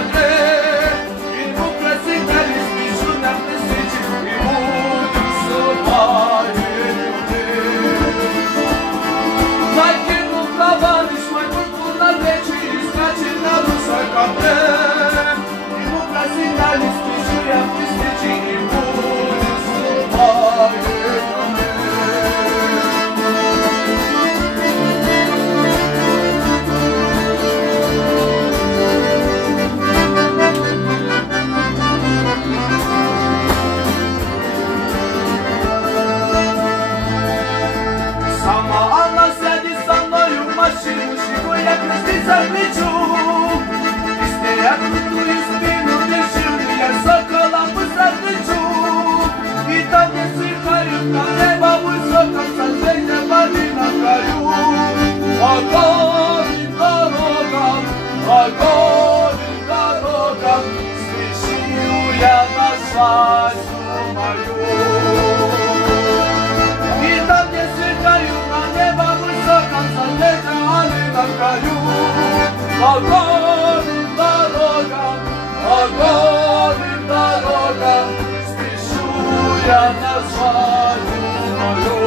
кадре, и двух красивых спешу на встрече, и буду собой накинул каваны, свой куртку на плечи и скачет на высокомре. И двух красивых спешу я в встрече, и буду собой машину, я красный заплечу. И стеря крутую спину держу, я сокола посадочу. И там не сыхают, на небо высоком сожжения воды на краю. Огонь дорогам, огонь дорогам, спешу я на свадьбу мою. И там не сыхают, на небо высоком сожжения на краю. Огонь дорогам, огонь дорогам, спешу я на свадьбу мою.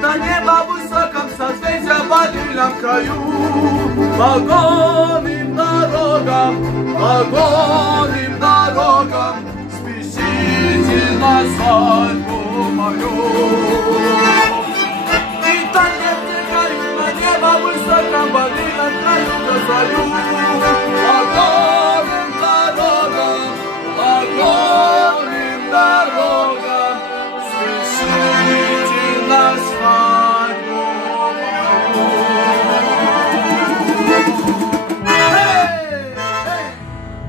На небо высоком созвездия в ванильном краю. Вагонным дорогам, спешите на свадьбу мою. И там не втекают на небо высоком в ванильном краю.